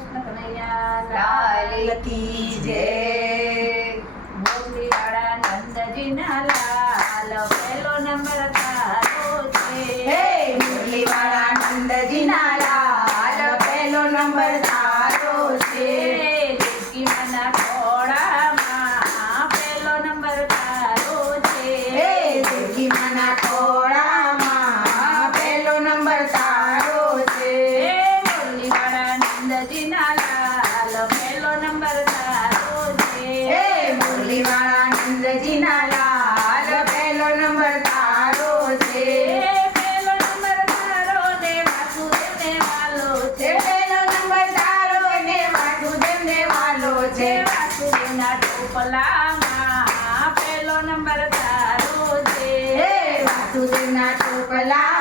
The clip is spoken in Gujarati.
કૃષ્ણ કનૈયા લાલ કી જય. મોતીવાળા નંદજીના લાલ પહેલો નંબર હતા. ટોપલામાં પેલો નંબર તારો છે. વાસુદેવના ચોપલા